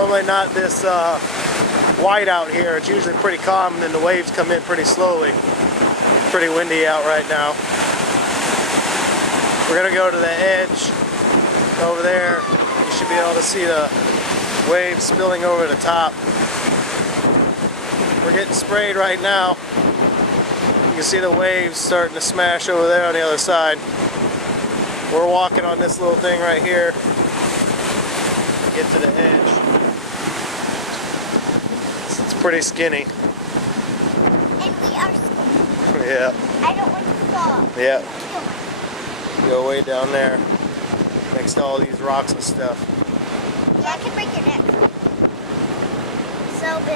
normally not this wide out here. It's usually pretty calm, and then the waves come in pretty slowly. Pretty windy out right now. We're gonna go to the edge over there. You should be able to see the waves spilling over the top. We're getting sprayed right now. You can see the waves starting to smash over there on the other side. We're walking on this little thing right here to get to the edge. It's pretty skinny. And we are skinny. Yeah. I don't want to fall. Yeah. Go way down there next to all these rocks and stuff. Yeah, I can break your neck. So big.